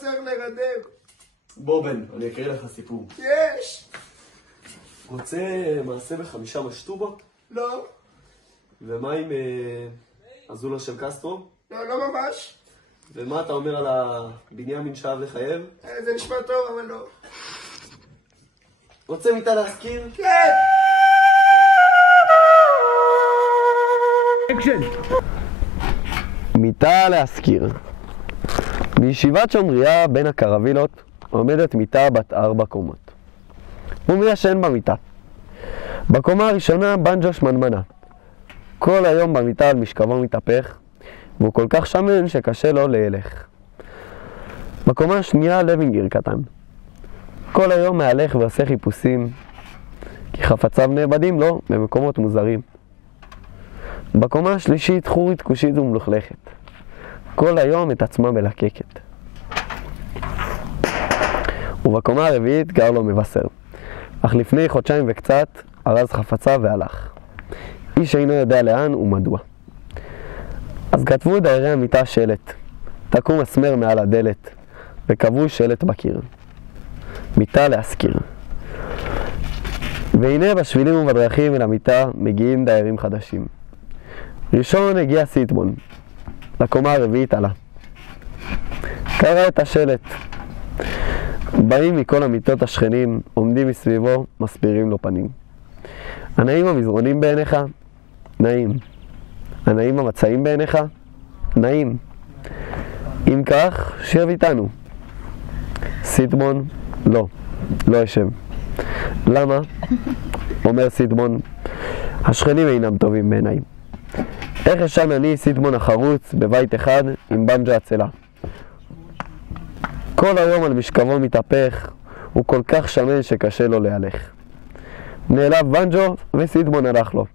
צריך לרדר. בובן, אני אקריא לך סיפור. יש. רוצה מעשה ב5 משטובות? לא. ומה עם אזולה של קסטרו? לא, לא ממש. ומה אתה אומר על הבנימין שאהב לחייב? זה נשמע טוב, אבל לא. רוצה מיטה להזכיר? כן. אקשן! מיטה להזכיר. בישיבת שומריה בין הקרווילות עומדת מיטה בת 4 קומות. הוא ישן במיטה. בקומה הראשונה בנג'ו שמנמנה. כל היום במיטה על משכבו מתהפך, והוא כל כך שמן שקשה לו להלך. בקומה השנייה לוינגר קטן. כל היום מהלך ועושה חיפושים, כי חפציו נאבדים לו במקומות מוזרים. בקומה השלישית חורית כושית ומלוכלכת. כל היום את עצמה מלקקת. ובקומה הרביעית גר לו מבשר. אך לפני חודשיים וקצת ארז חפציו והלך. איש אינו יודע לאן ומדוע. אז כתבו דיירי המיטה שלט. תקעו מסמר מעל הדלת, וקבעו שלט בקיר. מיטה להזכיר. והנה בשבילים ובדרכים אל המיטה מגיעים דיירים חדשים. ראשון הגיע סיטבון. לקומה הרביעית עלה. קרא את השלט. באים מכל המיטות השכנים, עומדים מסביבו, מסבירים לו פנים. הנאים המזרונים בעיניך? נאים. הנאים המצאים בעיניך? נאים. אם כך, שב איתנו. סיטבון, לא. לא ישב. למה? אומר סיטבון, השכנים אינם טובים בעיניי. איך ישן אני, סיטבון החרוץ, בבית אחד עם בנג'ו עצלה? כל היום על משכבו מתהפך, הוא כל כך שמן שקשה לו להלך. נעלב בנג'ו וסיטבון הלך לו.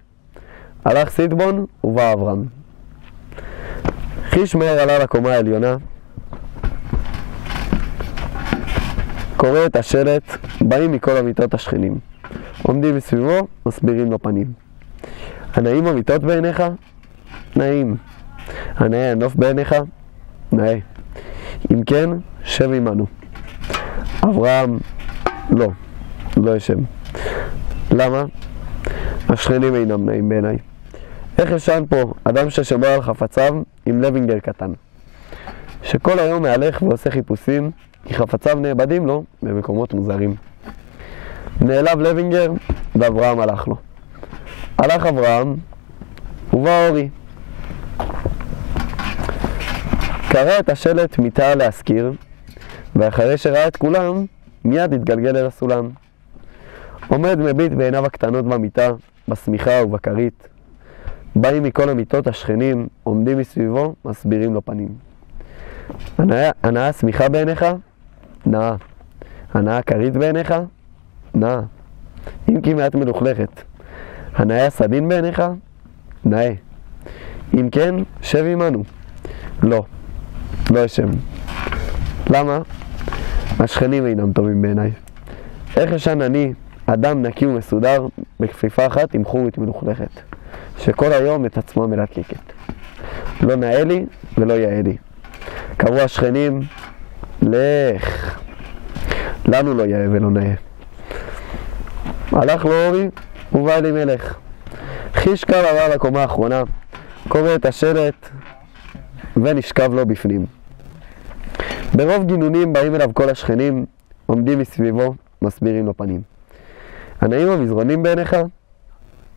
הלך סיטבון ובא אברהם. חיש מהר עלה לקומה העליונה, קורא את השלט, באים מכל המיטות השכנים. עומדים מסביבו, מסבירים לו פנים. הנאים המיטות בעיניך? נאים. הנאה הנוף בעיניך? נאה. אם כן, שב עמנו. אברהם, לא. לא ישב. למה? השכנים אינם נאים בעיניי. איך ישן פה אדם ששומר על חפציו עם לוינגר קטן, שכל היום מהלך ועושה חיפושים, כי חפציו נאבדים לו במקומות מוזרים. נעלב לוינגר ואברהם הלך לו. הלך אברהם ובא אורי. קרא את השלט מיטה להזכיר, ואחרי שראה את כולם מיד התגלגל אל הסולם. עומד מביט בעיניו הקטנות במיטה, בשמיכה ובכרית. באים מכל המיטות השכנים, עומדים מסביבו, מסבירים לו פנים. הנאה שמיכה בעיניך? נאה. הנאה כרית בעיניך? נאה. אם כי מעט מלוכלכת. הנאה סדין בעיניך? נאה. אם כן, שב עמנו. לא. לא ישב. למה? השכנים אינם טובים בעיניי. איך ישן אני, אדם נקי ומסודר, בכפיפה אחת עם חורית מלוכלכת, שכל היום את עצמה מלקקת. לא נאה לי ולא יאה לי. קראו השכנים, לך. לנו לא יאה ולא נאה. הלך לו אורי ובא אלימלך. חיש קר עלה לקומה האחרונה, קורא את השלט ונשכב לו בפנים. ברוב גינונים באים אליו כל השכנים, עומדים מסביבו, מסבירים לו פנים. הנאים המזרונים בעיניך?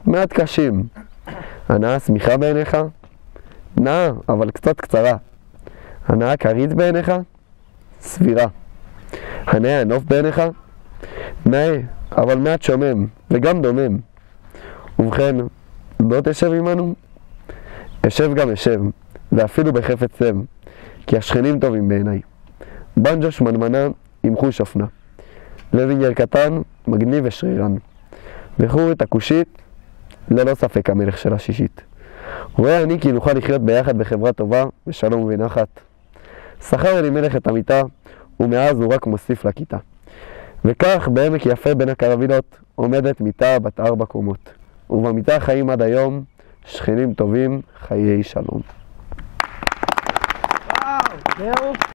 מעט קשים. הנאה שמיכה בעיניך? נאה, אבל קצת קצרה. הנאה כרית בעיניך? סבירה. הנאה הנוף בעיניך? נאה, אבל מעט שומם, וגם דומם. ובכן, לא תשב עמנו? אשב גם אשב, ואפילו בחפץ לב, כי השכנים טובים בעיניי. בנג'ו שמנמנה עם חוש אופנה. לוינגר קטן, מגניב ושרירן. וחורית הכושית, ללא ספק המלך של השישית. רואה אני כי נוכל לחיות ביחד בחברה טובה, בשלום ובנחת. שכר אלימלך את המיטה, ומאז הוא רק מוסיף לכיתה. וכך בעמק יפה בין הקרווילות עומדת מיטה בת 4 קומות. ובמיטה חיים עד היום שכנים טובים, חיי שלום. וואו, זהו.